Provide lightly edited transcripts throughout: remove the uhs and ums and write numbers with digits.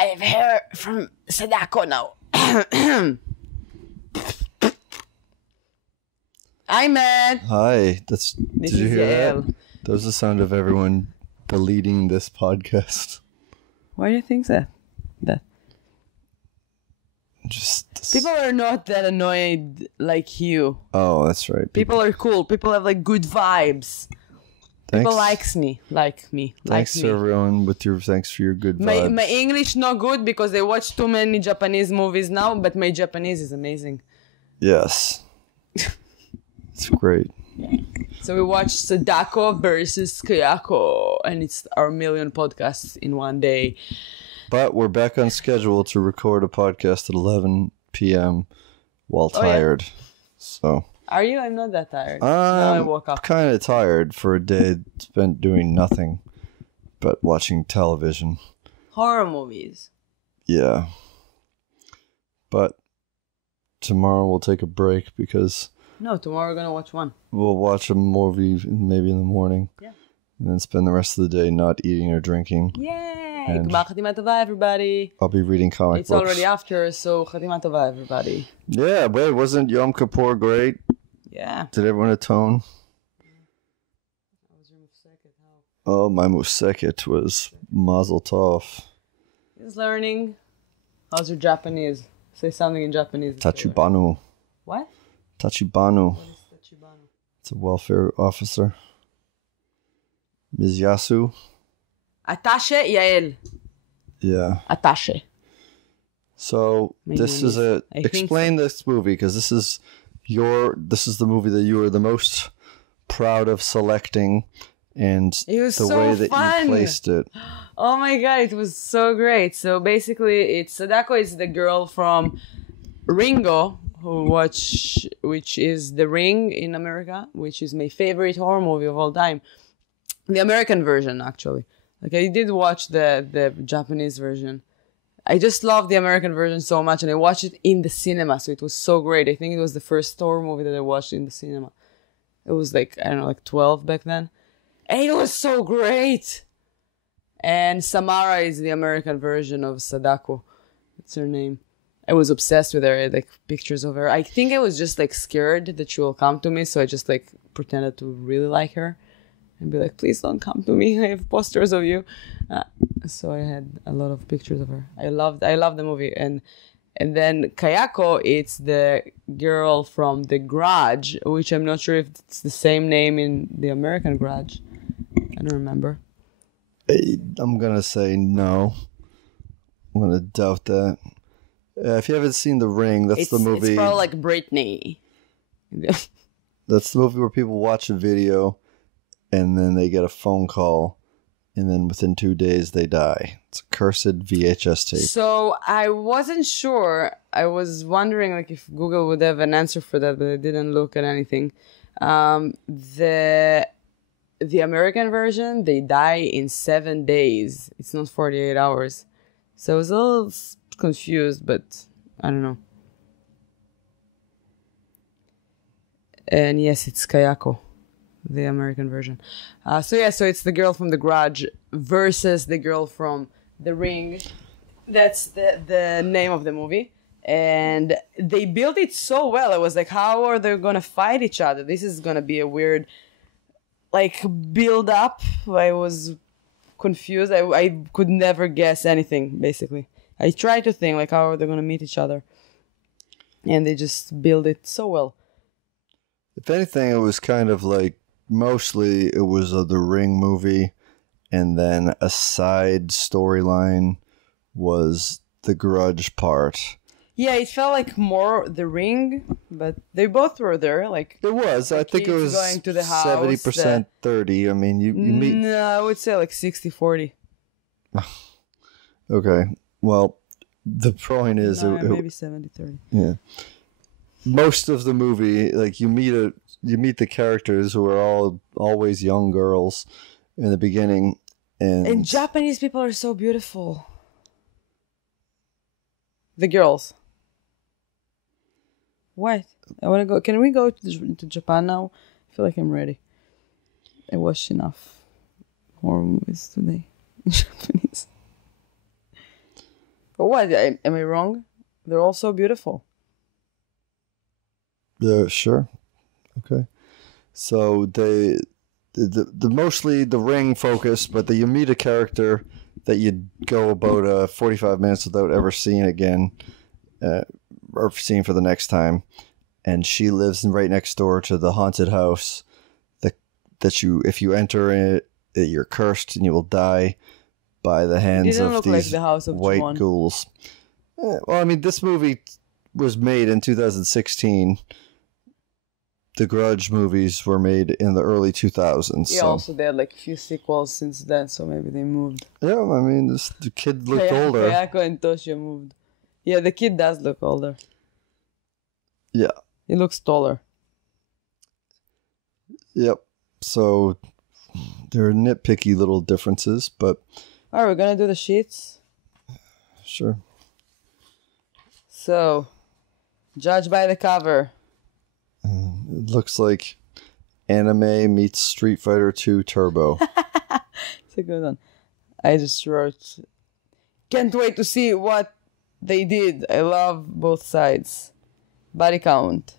I've heard from Sadako now. Hi, man. Hi. Did you hear Yael. That was the sound of everyone deleting this podcast. Why do you think that? Just People are not that annoyed like you. Oh, that's right. People are cool. People have like good vibes. People likes me. Thanks to everyone thanks for your good vibes. My English not good because I watch too many Japanese movies now, but my Japanese is amazing. Yes. It's great. So we watched Sadako versus Kayako, and it's our million podcasts in one day. But we're back on schedule to record a podcast at 11 p.m. while tired. Yeah. So. Are you? I'm not that tired. Now I woke up. Kind of tired for a day spent doing nothing but watching television. Horror movies. Yeah. But tomorrow we'll take a break because... No, tomorrow we're going to watch one. We'll watch a movie maybe in the morning. Yeah. And then spend the rest of the day not eating or drinking. Yay! And Khatima tova, everybody. I'll be reading comic It's books. already after, so Khatima tova, everybody. Yeah, wait, wasn't Yom Kippur great? Yeah. Did everyone atone? Oh, my Museket was Mazel Tov. He's learning. How's your Japanese? Say something in Japanese. Tachibanu. What? Tachibanu. What is Tachibana? It's a welfare officer. Ms. Yasu. Attache Yael. Yeah. Attache. So this is explain this movie because this is the movie that you are the most proud of selecting, and the way that you placed it. Oh my god, it was so great. So basically, Sadako is the girl from Ringo, which is The Ring in America, which is my favorite horror movie of all time. The American version, actually. Like, I did watch the Japanese version. I just love the American version so much, and I watched it in the cinema, so it was so great. I think it was the first horror movie that I watched in the cinema. It was like, I don't know, like 12 back then. And it was so great! And Samara is the American version of Sadako. That's her name. I was obsessed with her. I had, like, pictures of her. I think I was just, like, scared that she will come to me, so I just, like, pretended to really like her. And be like, please don't come to me. I have posters of you. So I had a lot of pictures of her. I loved the movie. And then Kayako, it's the girl from The Grudge, which I'm not sure if it's the same name in the American Grudge. I don't remember. I'm going to say no. I'm going to doubt that. If you haven't seen The Ring, that's the movie. It's probably like Britney. That's the movie where people watch a video and then they get a phone call, and then within 2 days they die. It's a cursed VHS tape. So I wasn't sure. I was wondering like if Google would have an answer for that, but I didn't look at anything. The American version, they die in 7 days. It's not 48 hours. So I was a little confused, but I don't know. And yes, it's Kayako, the American version. So it's the girl from The Grudge versus the girl from The Ring. That's the name of the movie. And they built it so well. I was like, how are they going to fight each other? This is going to be a weird, like, build up. I was confused. I could never guess anything, basically. I tried to think, like, how are they going to meet each other? And they just build it so well. If anything, it was kind of like, mostly it was The Ring movie, and then a side storyline was the Grudge part. Yeah, it felt like more The Ring, but they both were there. Like it was. I think it was going to the house, 70%, 30. I mean, you meet. No, I would say like 60-40. Okay. Well, the point is, maybe 70-30. Yeah. Most of the movie, like you meet the characters who are always young girls in the beginning, And Japanese people are so beautiful. The girls. What? I want to go. Can we go to Japan now? I feel like I'm ready. I watched enough horror movies today in Japanese. But what? Am I wrong? They're all so beautiful. Yeah, sure. Okay. So the mostly the ring focus, but you meet a character that you'd go about 45 minutes without ever seeing again, or seeing for the next time, and she lives right next door to the haunted house that you, if you enter it, you're cursed and you will die by the hands of these like the house of white Juan. Ghouls. Well, I mean, this movie was made in 2016. The Grudge movies were made in the early 2000s. Yeah, so. Also they had like a few sequels since then, so maybe they moved. Yeah, I mean, the kid looked older. Kayako and Toshio moved. Yeah, the kid does look older. Yeah. He looks taller. Yep. So there are nitpicky little differences, but... Alright, we're gonna do the sheets? Sure. So, judge by the cover. It looks like anime meets Street Fighter 2 Turbo. It's a good one. I just wrote, can't wait to see what they did. I love both sides. Body count.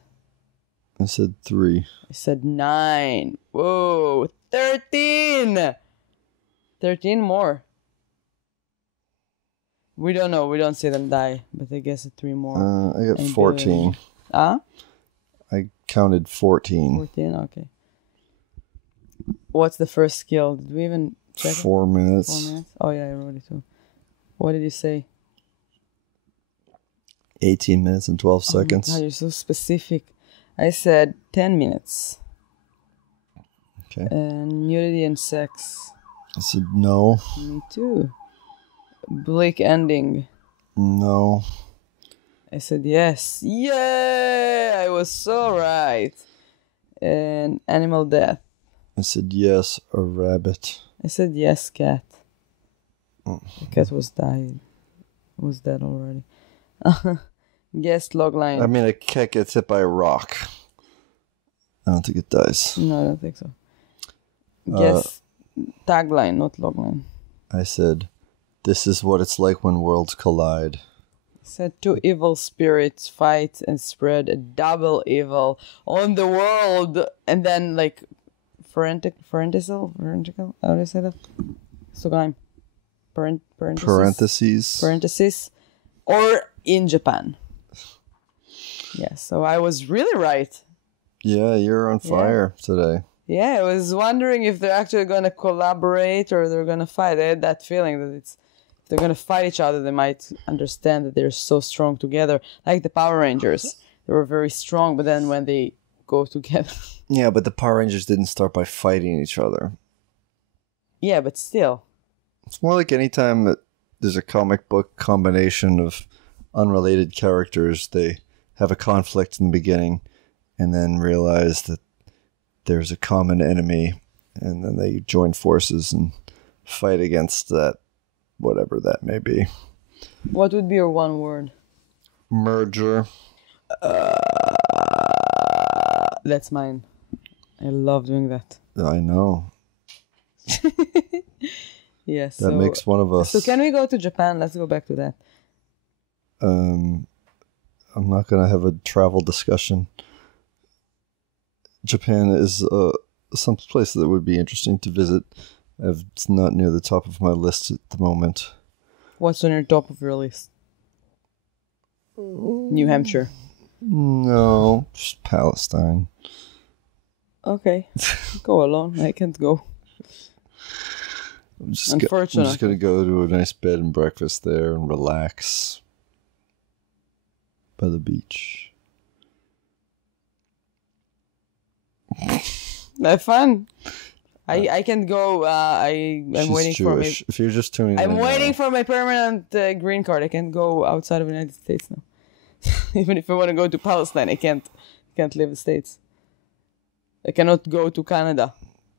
I said 3. I said 9. Whoa, 13! 13 more. We don't know. We don't see them die, but I guess 3 more. I got 14. Ah? I counted 14. 14, okay. What's the first skill? Did we even check 4 minutes. 4 minutes? Oh, yeah, I wrote it too. What did you say? 18 minutes and 12 seconds. Oh my God, you're so specific. I said 10 minutes. Okay. And nudity and sex. I said no. Me too. Bleak ending. No. I said yes. Yeah, I was so right. And animal death. I said yes, a rabbit. I said yes, cat. The cat was dead already. Guess logline. I mean, a cat gets hit by a rock. I don't think it dies. No, I don't think so. Guess tagline, not logline. I said, this is what it's like when worlds collide. Said 2 evil spirits fight and spread a double evil on the world. And then, like, parenthetical? How do I say that? Sugime. Parentheses. Or in Japan. Yeah, so I was really right. Yeah, you're on fire today. Yeah, I was wondering if they're actually going to collaborate or they're going to fight. I had that feeling that if they're going to fight each other, they might understand that they're so strong together. Like the Power Rangers. They were very strong, but then when they go together... Yeah, but the Power Rangers didn't start by fighting each other. Yeah, but still. It's more like any time that there's a comic book combination of unrelated characters, they have a conflict in the beginning and then realize that there's a common enemy, and then they join forces and fight against that, whatever that may be. What would be your one word? Merger. That's mine. I love doing that. I know. Yes. That makes one of us. So can we go to Japan? Let's go back to that. I'm not going to have a travel discussion. Japan is some place that would be interesting to visit. It's not near the top of my list at the moment. What's on your top of your list? New Hampshire. No, just Palestine. Okay. Go alone. I can't go. I'm just going to go to a nice bed and breakfast there and relax by the beach. Have fun. I can go. I'm waiting Jewish. If you're just tuning in, I'm waiting for my permanent green card. I can't go outside of the United States now. Even if I want to go to Palestine, I can't leave the States. I cannot go to Canada.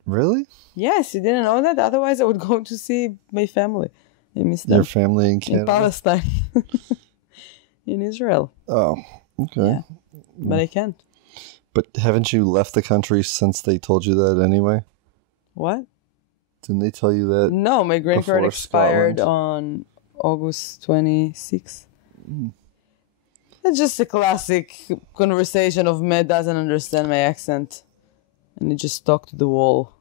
Really? Yes, you didn't know that? Otherwise, I would go to see my family. I miss them. Your family in Canada? In Palestine. In Israel. Oh, okay. Yeah. But I can't. But haven't you left the country since they told you that anyway? What? Didn't they tell you that? No, my green card expired on August 26th. It's just a classic conversation of Matt doesn't understand my accent. And he just talked to the wall.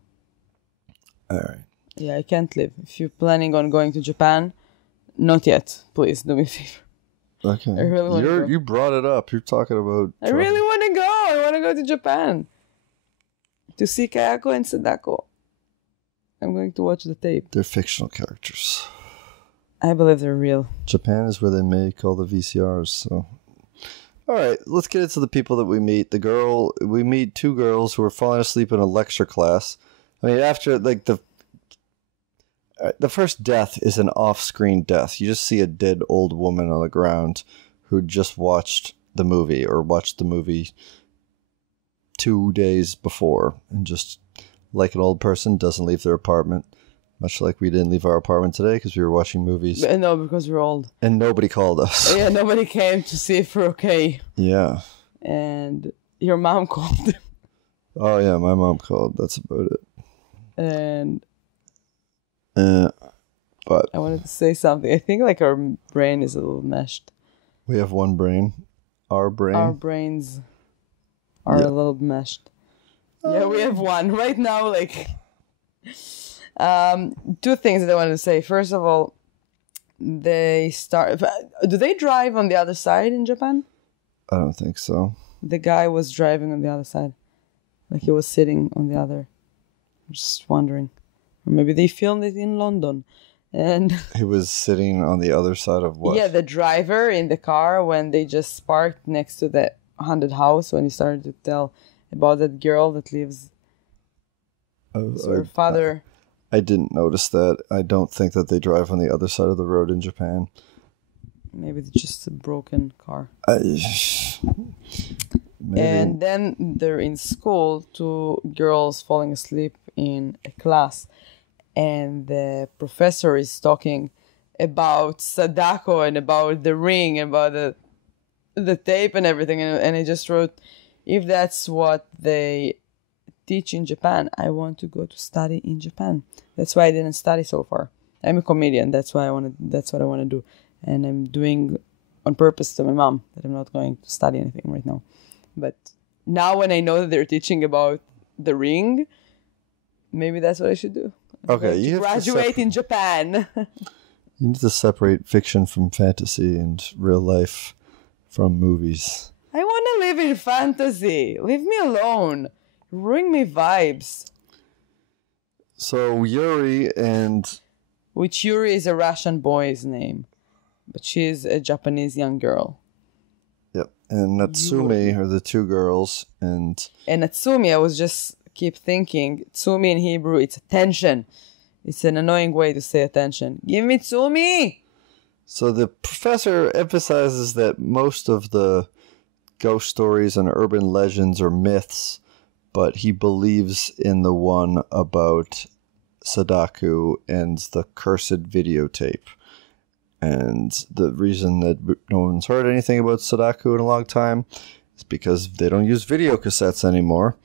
All right. Yeah, I can't live. If you're planning on going to Japan, not yet. Please do me a favor. Okay. I really want to go. You brought it up. You're talking about... I really want to go. I want to go to Japan. To see Kayako and Sadako. I'm going to watch the tape. They're fictional characters. I believe they're real. Japan is where they make all the VCRs, so... All right, let's get into the people that we meet. We meet two girls who are falling asleep in a lecture class. I mean, after, like, the first death is an off-screen death. You just see a dead old woman on the ground who just watched the movie, or watched the movie 2 days before, and just, like an old person, doesn't leave their apartment. Much like we didn't leave our apartment today because we were watching movies. No, because we're old. And nobody called us. Yeah, nobody came to see if we're okay. Yeah. And your mom called. Oh, yeah, my mom called. That's about it. And... but... I wanted to say something. I think, like, our brain is a little meshed. We have one brain. Our brain. Our brains are a little meshed. Yeah, we have one. Right now, like... Two things that I wanted to say. First of all, do they drive on the other side in Japan? I don't think so. The guy was driving on the other side. Like he was sitting on the other. I'm just wondering. Or maybe they filmed it in London. And he was sitting on the other side of what? Yeah, the driver in the car when they just parked next to the haunted house when he started to tell about that girl that lives... her father... I didn't notice that. I don't think that they drive on the other side of the road in Japan. Maybe it's just a broken car. Maybe. And then they're in school, two girls falling asleep in a class. And the professor is talking about Sadako and about the ring, and about the tape and everything. And I just wrote, if that's what they... teach in Japan, I want to go to study in Japan. That's why I didn't study so far. I'm a comedian. That's what I want to do. And I'm doing on purpose to my mom that I'm not going to study anything right now. But now when I know that they're teaching about the ring, maybe that's what I should do. Okay, you have graduate in Japan. You need to separate fiction from fantasy and real life from movies. I want to live in fantasy. Leave me alone. Ruin my vibes. So Yuri and... Which Yuri is a Russian boy's name. But she's a Japanese young girl. Yep. And Natsumi are the two girls. And Natsumi, I was just keep thinking. Tsumi in Hebrew, it's attention. It's an annoying way to say attention. Give me Tsumi! So the professor emphasizes that most of the ghost stories and urban legends are myths, but he believes in the one about Sadako and the cursed videotape. And the reason that no one's heard anything about Sadako in a long time is because they don't use video cassettes anymore.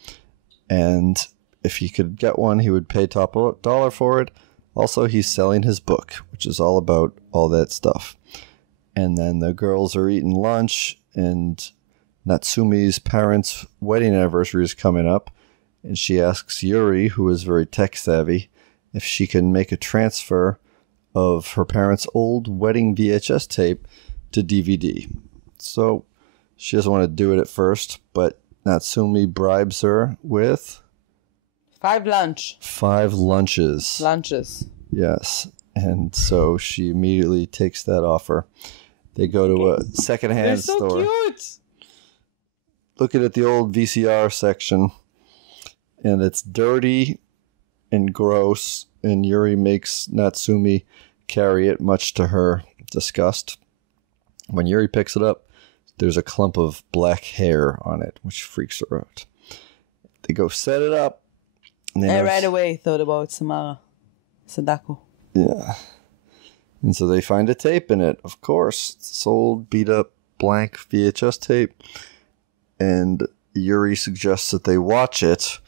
And if he could get one, he would pay top dollar for it. Also, he's selling his book, which is all about all that stuff. And then the girls are eating lunch, and Natsumi's parents' wedding anniversary is coming up, and she asks Yuri, who is very tech-savvy, if she can make a transfer of her parents' old wedding VHS tape to DVD. So she doesn't want to do it at first, but Natsumi bribes her with... 5 lunches. Lunches. Yes. And so she immediately takes that offer. They go to a secondhand store. They're so cute! Looking at the old VCR section, and it's dirty and gross, and Yuri makes Natsumi carry it, much to her disgust. When Yuri picks it up, there's a clump of black hair on it, which freaks her out. They go set it up, I right away thought about Sadako. Yeah. And so they find a tape in it, of course. It's this old, beat-up, blank VHS tape. And Yuri suggests that they watch it.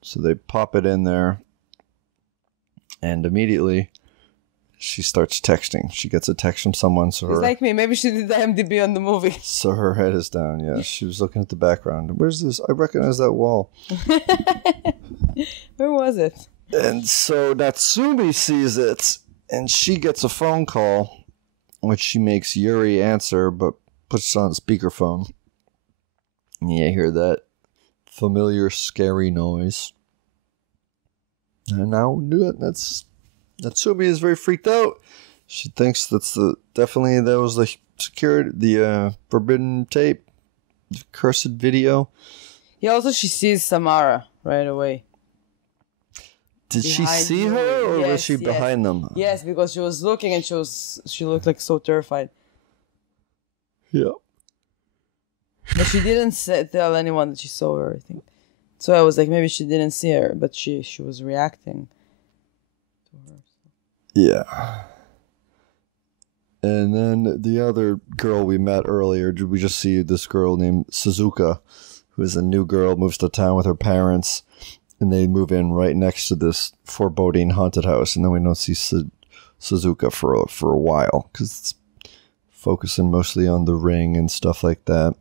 So they pop it in there. And immediately, she starts texting. She gets a text from someone. So She's like me. Maybe she did the IMDb on the movie. So her head is down, yeah. She was looking at the background. Where's this? I recognize that wall. Where was it? And so Natsumi sees it. And she gets a phone call, which she makes Yuri answer, but puts it on speakerphone. And you hear that familiar, scary noise. And now Natsumi is very freaked out. She thinks that was the forbidden tape, the cursed video. Yeah, also she sees Samara right away. Did she see her, or was she behind them? Yes, because she was looking and she looked like so terrified. Yeah. But she didn't tell anyone that she saw her, I think. So I was like, maybe she didn't see her, but she was reacting to her. Yeah. And then the other girl we met earlier, we just see this girl named Suzuka, who is a new girl, moves to town with her parents. And they move in right next to this foreboding haunted house. And then we don't see Suzuka for a while because it's focusing mostly on the ring and stuff like that.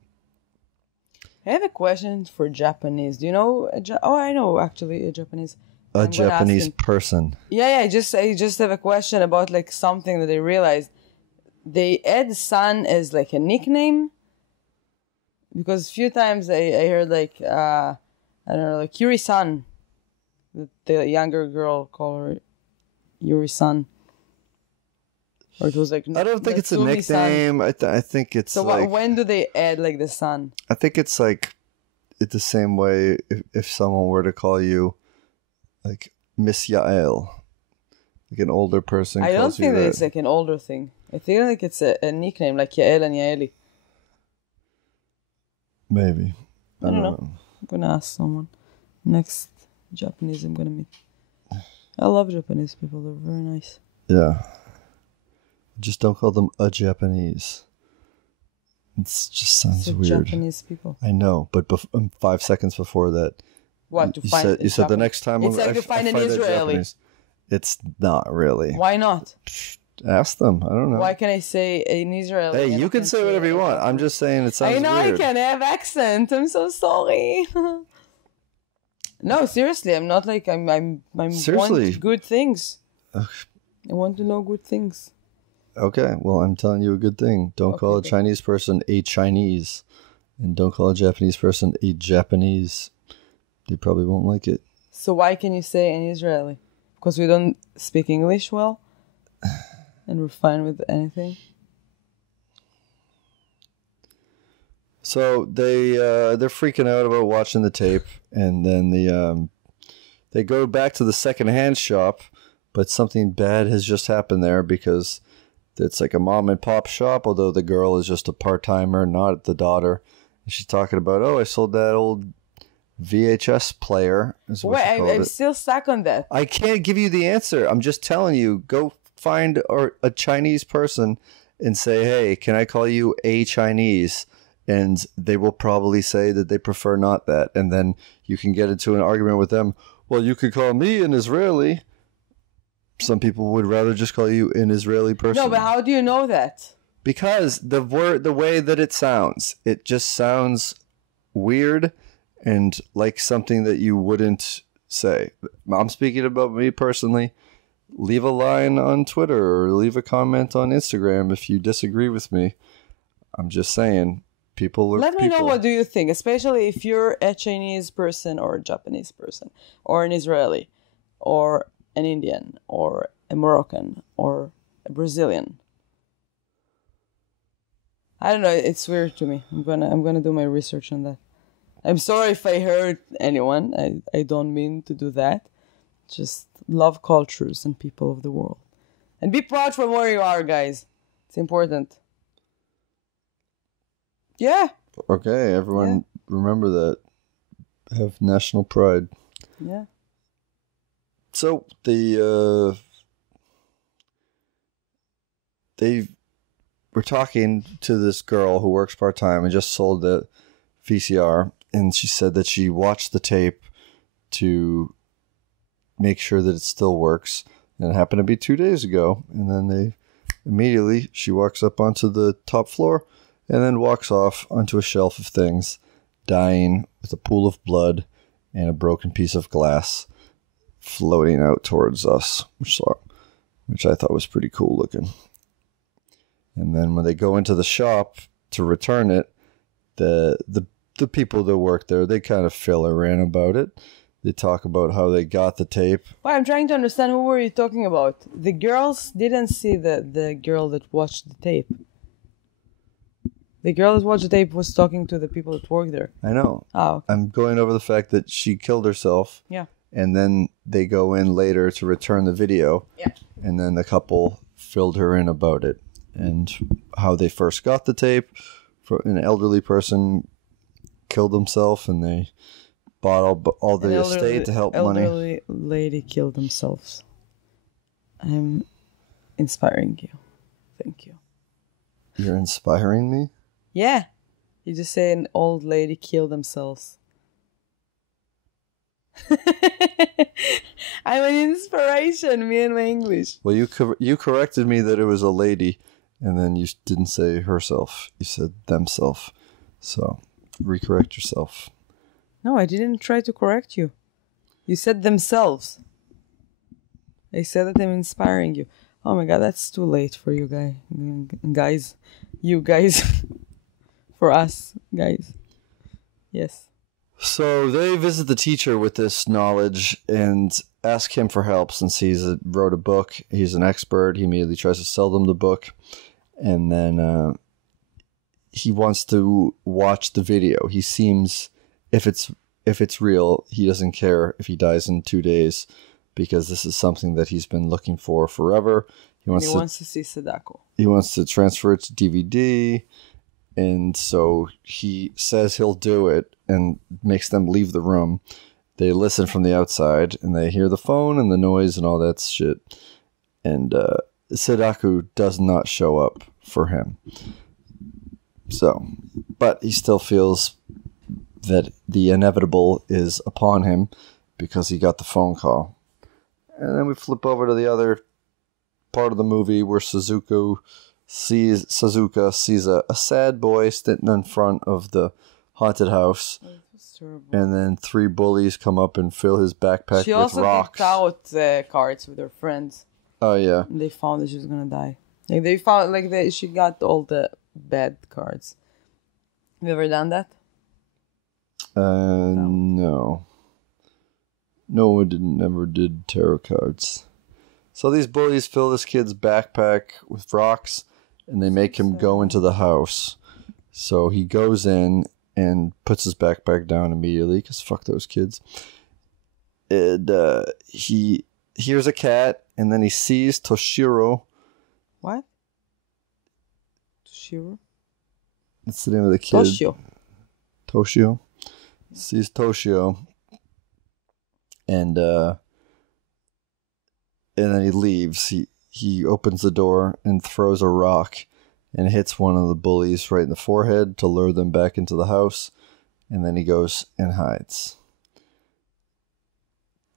I have a question for Japanese. Do you know? I know actually a Japanese. A Japanese person. Yeah. I just have a question about like something that I realized. They add "san" as like a nickname because a few times I heard like I don't know, like Yuri-san. The younger girl called her Yuri-san. Or it was like... I don't think it's a nickname. I think it's so like... when do they add like the san? I think it's like... It's the same way if someone were to call you like Miss Yael. Like an older person. I don't think that it's like an older thing. I feel like it's a nickname like Yael and Yaeli. Maybe. I don't know. I'm gonna ask someone. Next Japanese I'm gonna meet. I love Japanese people. They're very nice. Yeah. Just don't call them a Japanese. It just sounds weird. Japanese people. I know, but 5 seconds before that, what you said the next time it's like to find an Israeli. It's not really. Why not? Ask them. I don't know. Why can I say an Israeli? Hey, you can say whatever you want. I'm just saying it sounds weird. I know I can have accent. I'm so sorry. No, seriously, I'm not like I'm seriously want good things. I want to know good things. Okay, well, I'm telling you a good thing. Don't call a Chinese person a Chinese, and don't call a Japanese person a Japanese. They probably won't like it. So why can you say an Israeli? Because we don't speak English well, and we're fine with anything. So they're freaking out about watching the tape, and then they go back to the secondhand shop, but something bad has just happened there because it's like a mom and pop shop. Although the girl is just a part timer, not the daughter. And she's talking about, I sold that old VHS player. Wait, I'm still stuck on that. I can't give you the answer. I'm just telling you. Go find a Chinese person and say, hey, can I call you a Chinese? And they will probably say that they prefer not that. And then you can get into an argument with them. Well, you could call me an Israeli. Some people would rather just call you an Israeli person. No, but how do you know that? Because the way that it just sounds weird and like something that you wouldn't say. I'm speaking about me personally. Leave a line on Twitter or leave a comment on Instagram if you disagree with me. I'm just saying. Let me know what do you think, especially if you're a Chinese person or a Japanese person or an Israeli or an Indian or a Moroccan or a Brazilian. I don't know, it's weird to me. I'm gonna do my research on that. I'm sorry if I hurt anyone. I don't mean to do that. Just love cultures and people of the world. And be proud from where you are, guys. It's important. Yeah. Okay, everyone remember that. Have national pride. Yeah. So they were talking to this girl who works part-time and just sold the VCR, and she said that she watched the tape to make sure that it still works, and it happened to be 2 days ago. And then she walks up onto the top floor and then walks off onto a shelf of things, dying with a pool of blood and a broken piece of glass floating out towards us, which I thought was pretty cool looking. And then when they go into the shop to return it, the people that work there, they kind of fill her in about it. They talk about how they got the tape. Well, I'm trying to understand, who were you talking about? The girls didn't see the girl that watched the tape. The girl that watched the tape was talking to the people that work there. I know. Oh, okay. I'm going over the fact that she killed herself. Yeah. And then they go in later to return the video. Yeah. And then the couple filled her in about it and how they first got the tape. An elderly person killed himself, and they bought all the estate to help money. Elderly lady killed themselves. I'm inspiring you. Thank you. You're inspiring me? Yeah. You just say an old lady killed themselves. I'm an inspiration, me and my English. Well, you corrected me that it was a lady, and then you didn't say herself. You said themself. So, recorrect yourself. No, I didn't try to correct you. You said themselves. I said that I'm inspiring you. Oh my god, that's too late for you guys. You guys. For us, guys. Yes. So they visit the teacher with this knowledge and ask him for help since wrote a book. He's an expert. He immediately tries to sell them the book. And then he wants to watch the video. He seems, if it's real, he doesn't care if he dies in 2 days, because this is something that he's been looking for forever. He wants to see Sadako. He wants to transfer it to DVD. And so he says he'll do it and makes them leave the room. They listen from the outside and they hear the phone and the noise and all that shit. And Sadako does not show up for him. So, but he still feels that the inevitable is upon him because he got the phone call. And then we flip over to the other part of the movie where Suzuka sees a sad boy sitting in front of the haunted house. And then 3 bullies come up and fill his backpack with rocks. She also picked out cards with her friends. Oh, yeah. And they found that she was going to die. Like, they found, she got all the bad cards. Have you ever done that? No. No, I never did tarot cards. So these bullies fill this kid's backpack with rocks, and they make him go into the house. So he goes in and puts his backpack down immediately, because fuck those kids. And he hears a cat, and then he sees Toshiro. What? Toshiro? That's the name of the kid. Toshio. Sees Toshio. And then he leaves. He opens the door and throws a rock and hits one of the bullies right in the forehead to lure them back into the house. And then he goes and hides.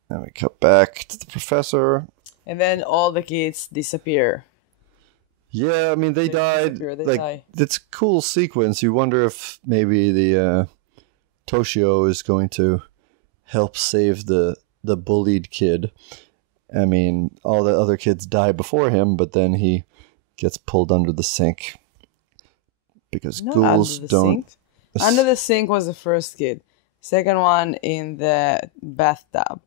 Then we cut back to the professor. And then all the kids disappear. Yeah, I mean, they died. They die. It's a cool sequence. You wonder if maybe the Toshio is going to help save the bullied kid. I mean, all the other kids die before him, but then he gets pulled under the sink. Because ghouls don't... Under the sink was the first kid. Second one in the bathtub.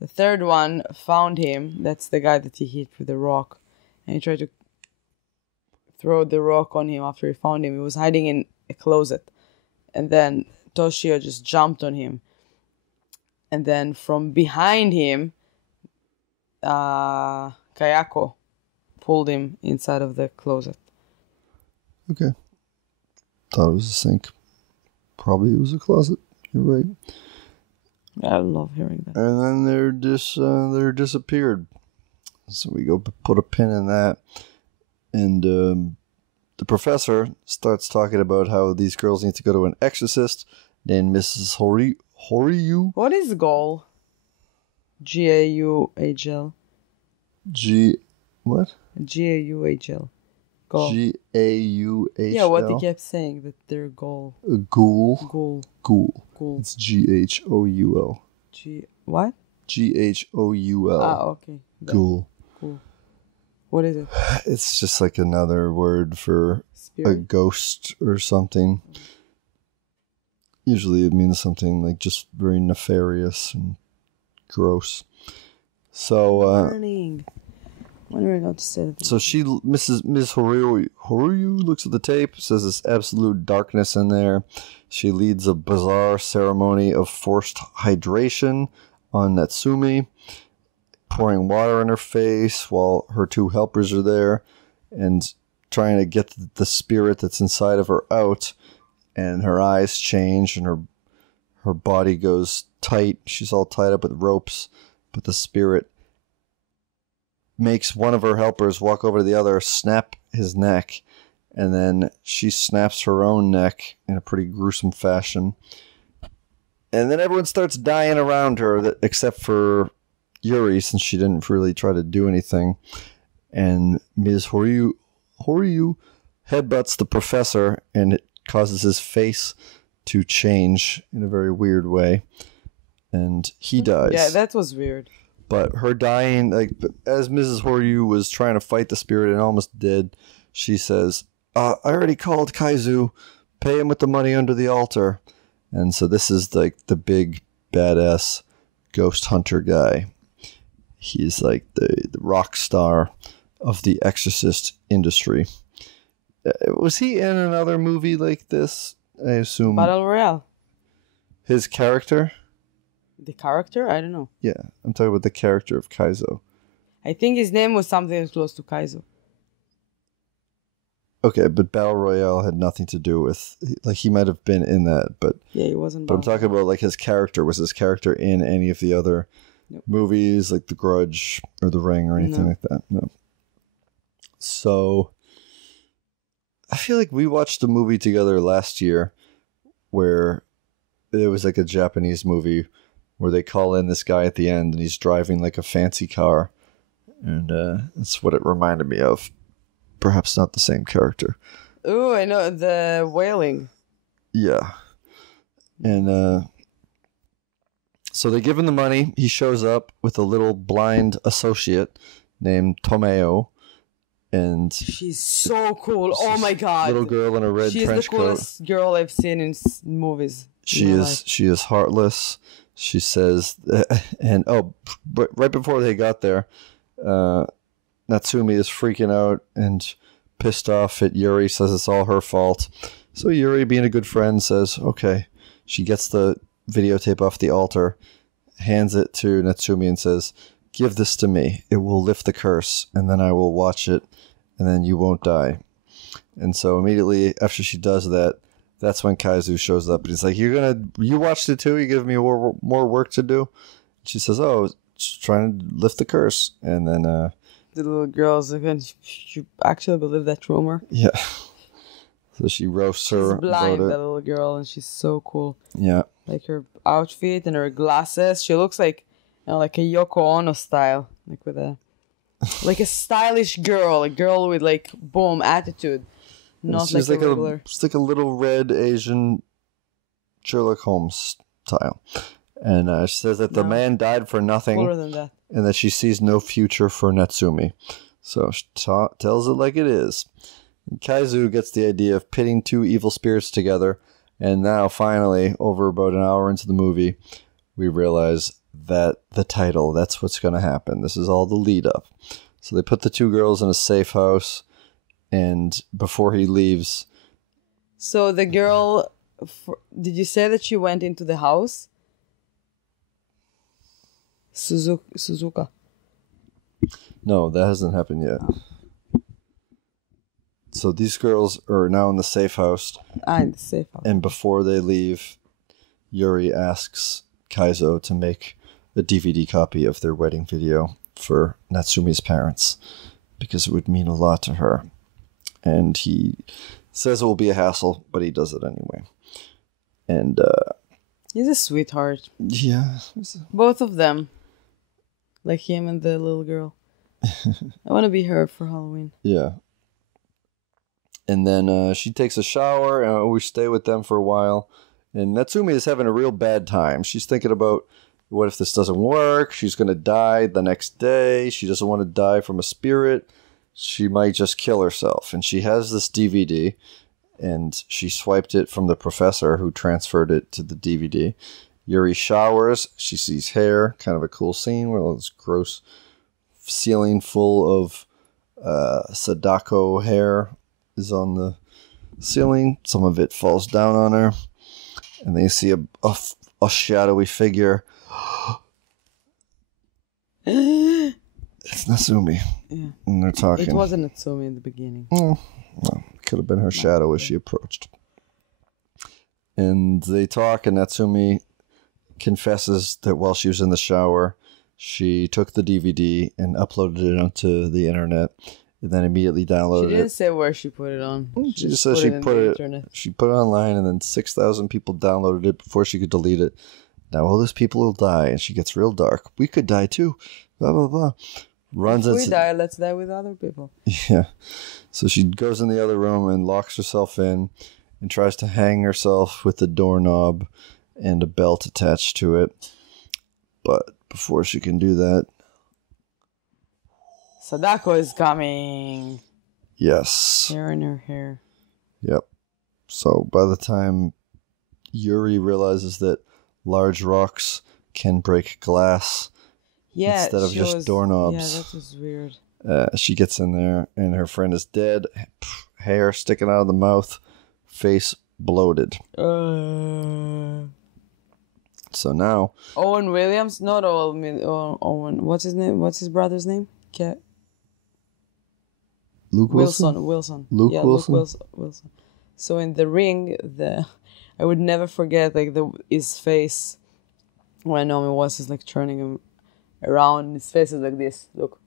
The third one found him. That's the guy that he hit with the rock. And he tried to throw the rock on him after he found him. He was hiding in a closet. And then Toshio just jumped on him. And then from behind him, Kayako pulled him inside of the closet. Okay. Thought it was a sink. Probably it was a closet. You're right. I love hearing that. And then they're disappeared. So we go put a pin in that. And the professor starts talking about how these girls need to go to an exorcist named Mrs. Horiyu. What is Gaul? G-A-U-H-L. What? G-A-U-H-L. Gaul. G-A-U-H-L? Yeah, what he kept saying, that they're Gaul. Ghoul. Ghoul. It's G-H-O-U-L. What? G-H-O-U-L. Ah, okay. Ghoul. What is it? It's just like another word for Spirit? A ghost or something. Usually it means something like just very nefarious and gross. So, When are we going to say that? So Ms. Horiyu looks at the tape, says there's absolute darkness in there. She leads a bizarre ceremony of forced hydration on Natsumi, pouring water in her face while her two helpers are there and trying to get the spirit that's inside of her out. And her eyes change and her body goes tight. She's all tied up with ropes, but the spirit makes one of her helpers walk over to the other, snap his neck, and then she snaps her own neck in a pretty gruesome fashion. And then everyone starts dying around her, except for Yuri, since she didn't really try to do anything. And Ms. Horiyu headbutts the professor, and it causes his face to change in a very weird way. And he dies. Yeah, that was weird. But her dying, like as Mrs. Horiyu was trying to fight the spirit and almost did, she says, I already called Kaizu. Pay him with the money under the altar. And so this is like the big badass ghost hunter guy. He's like the rock star of the exorcist industry. Was he in another movie like this? I assume. Battle Royale. His character? The character? I don't know. Yeah, I'm talking about the character of Kaizo. I think his name was something close to Kaizo. Okay, but Battle Royale had nothing to do with... Like, he might have been in that, but... Yeah, he wasn't. But I'm talking about, like, his character. Was his character in any of the other movies, like The Grudge or The Ring or anything like that? No. So... I feel like we watched a movie together last year where it was like a Japanese movie where they call in this guy at the end and he's driving like a fancy car. And that's what it reminded me of. Perhaps not the same character. Oh, I know. The Wailing. Yeah. And so they give him the money. He shows up with a little blind associate named Tomeo. And she's so cool. Oh my god. Little girl in a red trench coat. She's the coolest girl I've seen in movies. She is heartless. She says, and right before they got there, Natsumi is freaking out and pissed off at Yuri, says it's all her fault. So Yuri, being a good friend, says, okay. She gets the videotape off the altar, hands it to Natsumi and says, give this to me. It will lift the curse, and then I will watch it, and then you won't die. And so immediately after she does that, that's when Kaizu shows up. And he's like, you watched it too? You give me more work to do? She says, oh, just trying to lift the curse. And then... the little girl's like, you actually believe that rumor? Yeah. So she roasts her. She's blind, that little girl, and she's so cool. Yeah. Like her outfit and her glasses. She looks like, like a Yoko Ono style. Like with a... like a stylish girl. A girl with like, boom, attitude. Not like a regular. She's like a little red Asian Sherlock Holmes style. And she says that the man died for nothing. Cooler than that. And that she sees no future for Natsumi. So she tells it like it is. And Kaizu gets the idea of pitting two evil spirits together. And now, finally, over about an hour into the movie, we realize that the title, that's what's going to happen. This is all the lead up. So they put the two girls in a safe house. And before he leaves... So the girl... did you say that she went into the house? Suzuka. No, that hasn't happened yet. So these girls are now in the safe house. In the safe house. And before they leave, Yuri asks Kaizo to make a DVD copy of their wedding video for Natsumi's parents because it would mean a lot to her. And he says it will be a hassle, but he does it anyway. And he's a sweetheart. Yeah. Both of them. Like him and the little girl. I want to be her for Halloween. Yeah. And then she takes a shower, and we stay with them for a while. And Natsumi is having a real bad time. She's thinking about, what if this doesn't work? She's going to die the next day. She doesn't want to die from a spirit. She might just kill herself. And she has this DVD, and she swiped it from the professor who transferred it to the DVD. Yuri showers. She sees hair. Kind of a cool scene where this gross ceiling full of Sadako hair is on the ceiling. Some of it falls down on her. And then you see a shadowy figure. It's Natsumi. Yeah. And they're talking. It wasn't Natsumi in the beginning. Well, it could have been her shadow as she approached. And they talk, and Natsumi confesses that while she was in the shower, she took the DVD and uploaded it onto the internet, and then immediately downloaded it. She didn't say where she put it on. She just said she put it online, and then 6,000 people downloaded it before she could delete it. Now all those people will die, and she gets real dark. We could die too. Blah blah blah. If we die, let's die with other people. Yeah. So she goes in the other room and locks herself in, and tries to hang herself with the doorknob and a belt attached to it. But before she can do that, Sadako is coming. Yes. Hair in her hair. Yep. So by the time Yuri realizes that large rocks can break glass instead of just doorknobs. Yeah, that was weird. She gets in there, and her friend is dead. Hair sticking out of the mouth. Face bloated. So now... Owen Williams? Not Owen. What's his name? What's his brother's name? Luke Wilson? Wilson. Luke Wilson? Wilson. So in The Ring, I would never forget his face when Naomi Watts is like turning him around. His face is like this. Look.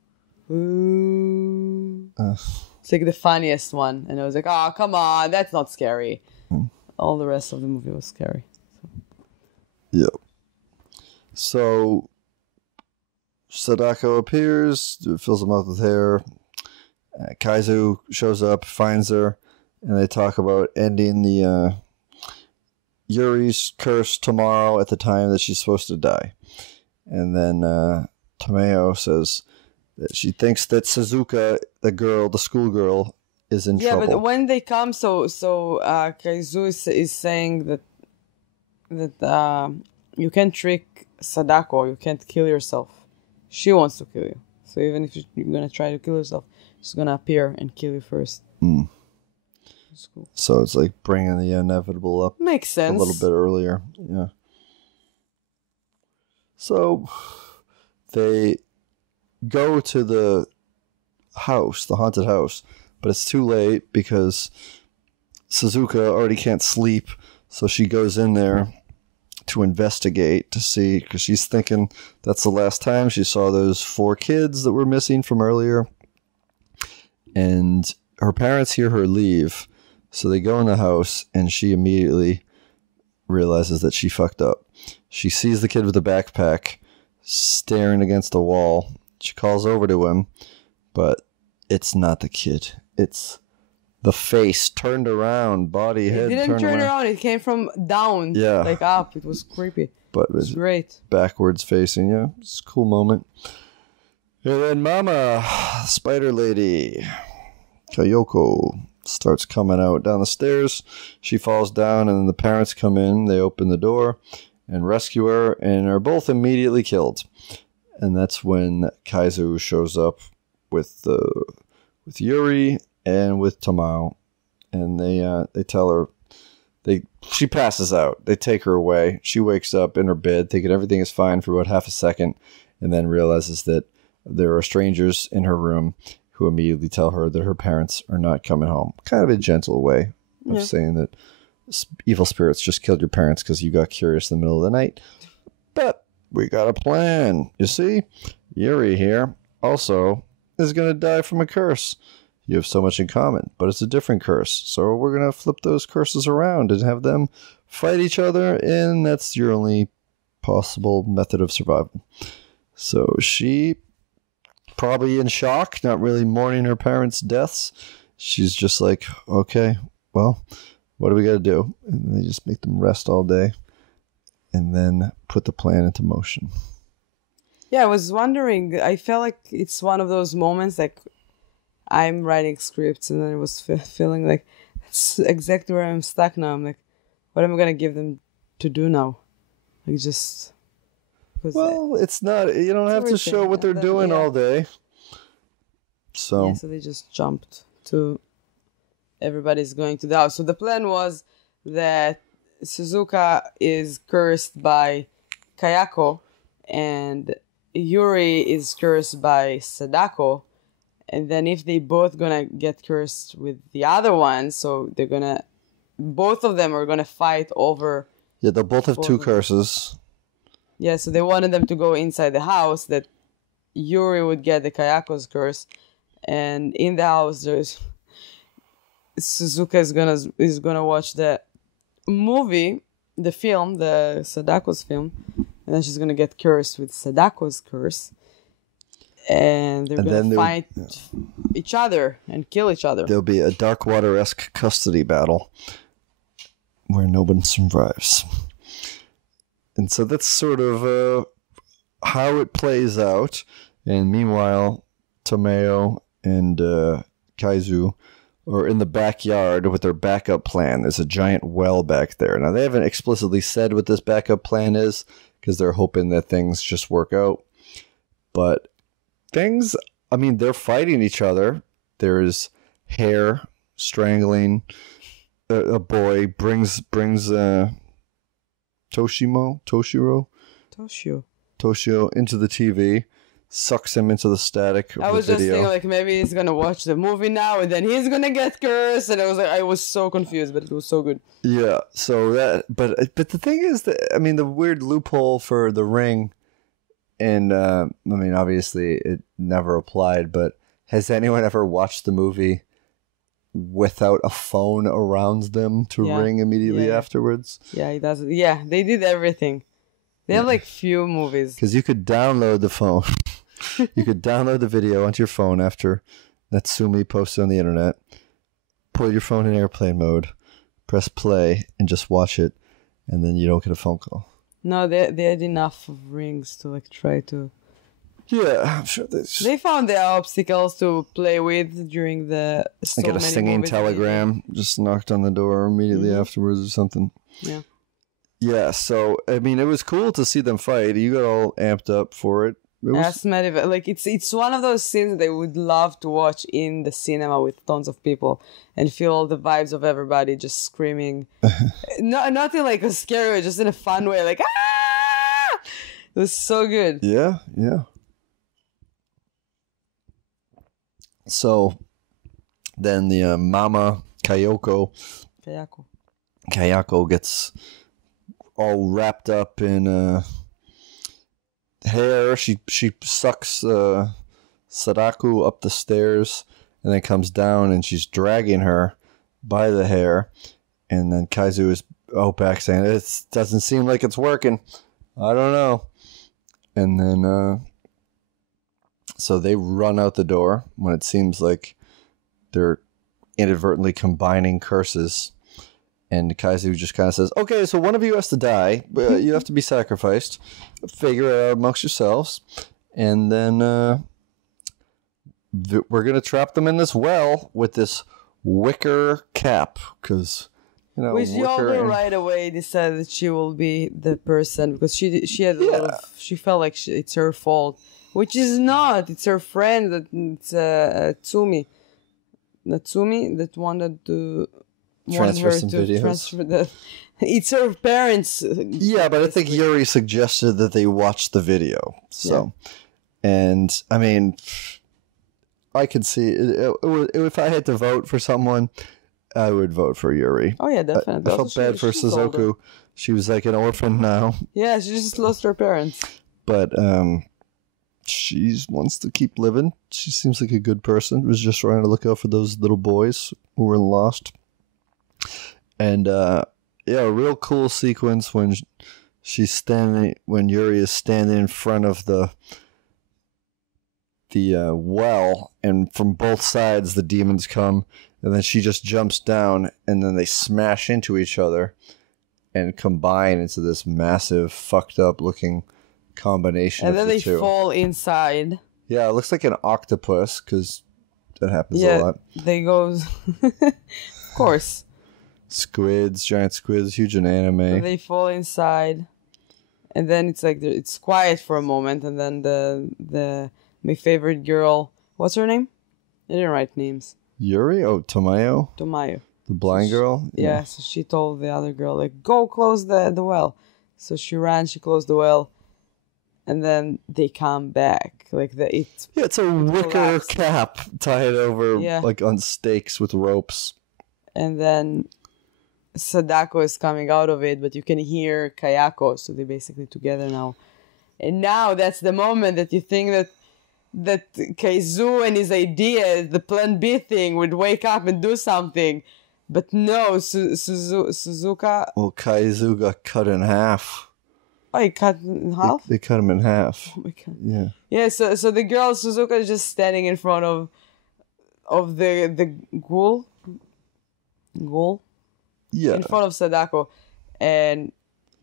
It's like the funniest one. And I was like, oh, come on. That's not scary. All the rest of the movie was scary. Yep. So Sadako appears, fills him up with hair. Kaizo shows up, finds her, and they talk about ending the Yuri's curse tomorrow at the time that she's supposed to die. And then Tomeo says that she thinks that Suzuka, the schoolgirl, is in trouble. Yeah, but when they come, so Kaizo is saying that you can't trick Sadako, you can't kill yourself. She wants to kill you. So even if you're going to try to kill yourself, she's going to appear and kill you first. It's cool. So it's like bringing the inevitable up. Makes sense. A little bit earlier. Yeah. So they go to the house, the haunted house, but it's too late because Suzuka already can't sleep. So she goes in there to investigate to see, because she's thinking that's the last time she saw those 4 kids that were missing from earlier. And her parents hear her leave, so they go in the house, and she immediately realizes that she fucked up. She sees the kid with the backpack staring against the wall. She calls over to him, but it's not the kid. It's the face turned around, body, head turned around. It didn't turn around. It came from down, like up. It was creepy. But it was great. Backwards facing, yeah. It's a cool moment. And then Mama, Spider Lady, Kayako, starts coming out down the stairs. She falls down, and then the parents come in. They open the door and rescue her, and are both immediately killed. And that's when Kaizo shows up with Yuri and with Tamao, and they tell her she passes out. They take her away. She wakes up in her bed thinking everything is fine for about half a second, and then realizes that there are strangers in her room who immediately tell her that her parents are not coming home. Kind of a gentle way of saying that evil spirits just killed your parents because you got curious in the middle of the night. But we got a plan. You see, Yuri here also is going to die from a curse. You have so much in common, but it's a different curse. So we're going to flip those curses around and have them fight each other, and that's your only possible method of survival. So she, probably in shock, not really mourning her parents' deaths. She's just like, okay, well, what do we got to do? And they just make them rest all day and then put the plan into motion. Yeah, I was wondering, I felt like it's one of those moments like I'm writing scripts and then I was feeling like that's exactly where I'm stuck now. I'm like, what am I going to give them to do now? Like just... Well, it's not, you don't have to show what they're doing all day. So... Yeah, so they just jumped to everybody's going to the house. So the plan was that Suzuka is cursed by Kayako and Yuri is cursed by Sadako. And then if they both gonna get cursed with the other one, so they're gonna... Both of them are gonna fight over... Yeah, they'll both have two curses. Yeah, so they wanted them to go inside the house, that Yuri would get the Kayako's curse. And in the house, there's... Suzuka is gonna watch the movie, the film, the Sadako's film. And then she's gonna get cursed with Sadako's curse. And they're going to fight each other and kill each other. There'll be a Darkwater-esque custody battle where no one survives. And so that's sort of how it plays out. And meanwhile, Tomeo and Kaizu are in the backyard with their backup plan. There's a giant well back there. Now, they haven't explicitly said what this backup plan is because they're hoping that things just work out. But... things, I mean, they're fighting each other. There's hair strangling. A boy brings Toshio into the TV, sucks him into the static of the video. I was just thinking, like, maybe he's gonna watch the movie now and then he's gonna get cursed. And I was so confused, but it was so good. Yeah. So that, but the thing is that, I mean, the weird loophole for the ring. And, I mean, obviously it never applied, but has anyone ever watched the movie without a phone around them to ring immediately afterwards? Yeah, it does. Yeah, they did everything. They have like few movies. Because you could download the phone. You could download the video onto your phone after Natsumi posted on the internet, put your phone in airplane mode, press play, and just watch it, and then you don't get a phone call. No, they had enough of rings to like try to... Yeah, I'm sure they found the obstacles to play with during the... I get a singing telegram, just knocked on the door immediately afterwards or something. Yeah. Yeah, so, I mean, it was cool to see them fight. You got all amped up for it. Like it's one of those scenes that I would love to watch in the cinema with tons of people and feel all the vibes of everybody just screaming. Nothing like a scary way, just in a fun way, like ah! It was so good. Yeah. So then the mama Kayako gets all wrapped up in hair. She sucks Sadako up the stairs and then comes down and she's dragging her by the hair. And then Kaizu is back saying, it doesn't seem like it's working. I don't know. And then so they run out the door when it seems like they're inadvertently combining curses. And Kaizu just kind of says, okay, so one of you has to die. You have to be sacrificed. Figure it out amongst yourselves. And then we're going to trap them in this well with this wicker cap. Because, you know, which Yoga right away decided that she will be the person. Because she had a lot of... She felt like it's her fault. Which is not. It's her friend. It's Natsumi that wanted to... transfer some videos. It's her parents. Yeah, but I think Yuri suggested that they watch the video. So, and I mean, I could see if I had to vote for someone, I would vote for Yuri. Oh yeah, definitely. I felt bad for Suzuku. She was like an orphan now. Yeah, she just lost her parents. But she wants to keep living. She seems like a good person. Was just trying to look out for those little boys who were lost. And a real cool sequence when when Yuri is standing in front of the well, and from both sides the demons come, and then she just jumps down, and then they smash into each other and combine into this massive, fucked up looking combination. And then they fall inside. Yeah, it looks like an octopus, because that happens a lot. They go... Of course. Squids, giant squids, huge in anime. And they fall inside. And then it's like, it's quiet for a moment, and then my favorite girl... What's her name? I didn't write names. Yuri? Oh, Tomayo? Tomayo. The blind girl? Yeah, so she told the other girl, like, go close the well. So she ran, she closed the well, and then they come back. Like, it's a wicker cap tied over, like, on stakes with ropes. And then Sadako is coming out of it, but you can hear Kayako, so they're basically together now. And now that's the moment that you think that Kaizu and his idea, the Plan B thing, would wake up and do something. But no, Suzuka... Well, Kaizu got cut in half. Oh, he cut in half? They cut him in half. Oh my god. Yeah. Yeah, so the girl, Suzuka, is just standing in front of the ghoul. Ghoul? Yeah. In front of Sadako. And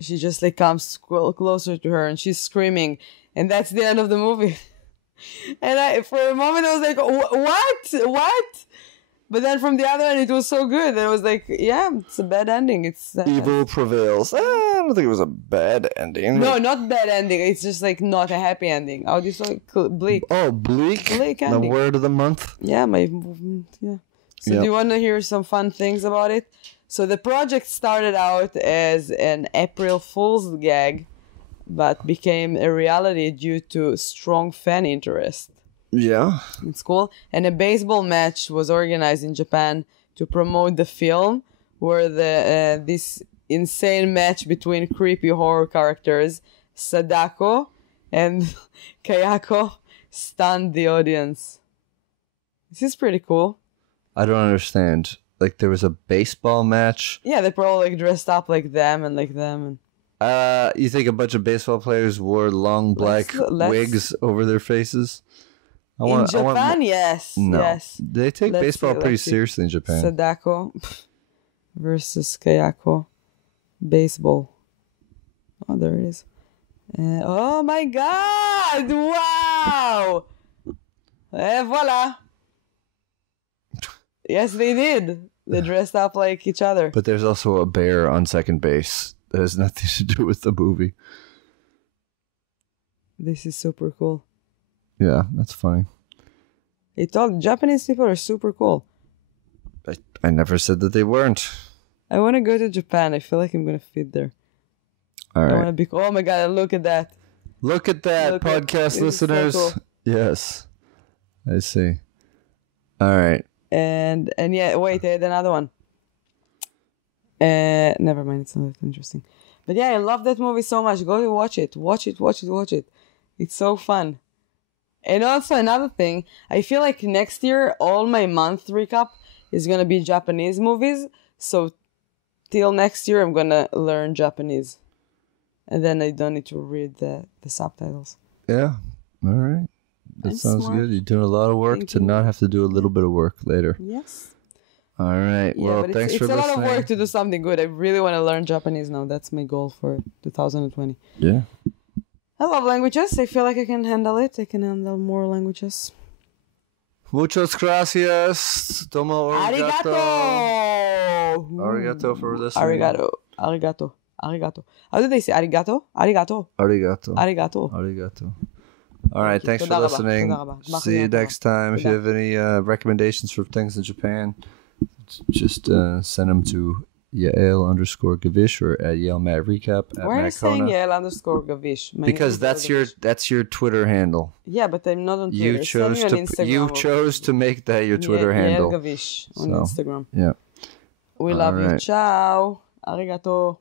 she just like comes closer to her and she's screaming. And that's the end of the movie. And for a moment I was like, what? But then from the other end, it was so good. And I was like, yeah, it's a bad ending. It's evil prevails. I don't think it was a bad ending. No, not bad ending. It's just like not a happy ending. How do you say bleak? Oh, bleak? Bleak ending. The word of the month? Yeah, So do you want to hear some fun things about it? So the project started out as an April Fool's gag, but became a reality due to strong fan interest. Yeah. It's cool. And a baseball match was organized in Japan to promote the film, where this insane match between creepy horror characters, Sadako and Kayako, stunned the audience. This is pretty cool. I don't understand. Like, there was a baseball match? Yeah, they probably like dressed up like them and like them. And... you think a bunch of baseball players wore long black wigs over their faces? In Japan, yes. No. Yes. They take baseball pretty seriously in Japan. Sadako versus Kayako. Baseball. Oh, there it is. Oh my god! Wow! Voila! Yes, they did. They dressed up like each other. But there's also a bear on second base. That has nothing to do with the movie. This is super cool. Yeah, that's funny. Japanese people are super cool. I never said that they weren't. I want to go to Japan. I feel like I'm going to fit there. All right. I want to be... Oh my god, look at that. Look at that, podcast listeners. So cool. Yes. I see. All right. And yeah, wait, I had another one. Never mind, it's not that interesting. But yeah, I love that movie so much. Go watch it. Watch it. It's so fun. And also another thing, I feel like next year, all my month recap is going to be Japanese movies. So till next year, I'm going to learn Japanese. And then I don't need to read the subtitles. Yeah. All right. That sounds good. You're doing a lot of work to not have to do a little bit of work later. Yes. All right. Yeah, well, thanks for listening. It's a lot of work to do something good. I really want to learn Japanese now. That's my goal for 2020. Yeah. I love languages. I feel like I can handle it. I can handle more languages. Muchas gracias. Tomo arigato. Arigato for listening. Arigato. How do they say arigato? Arigato. All right. Thanks for listening. See you next time. If you have any recommendations for things in Japan, just send them to Yael_Gavish or at Yael Matt Recap. Why are you saying Yael_Gavish? Because that's your Twitter handle. Yeah, but I'm not on Twitter. You chose to make that your Twitter handle. Yael Gavish on Instagram. Yeah. We love you. Ciao. Arigato.